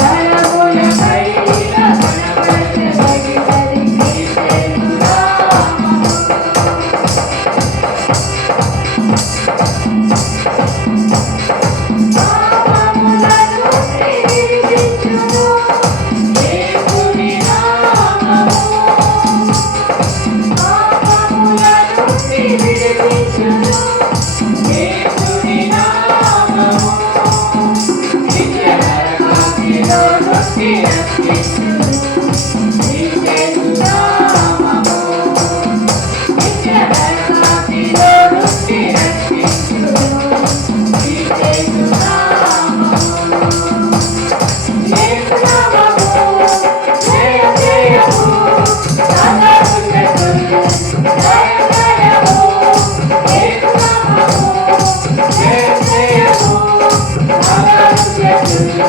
Vai.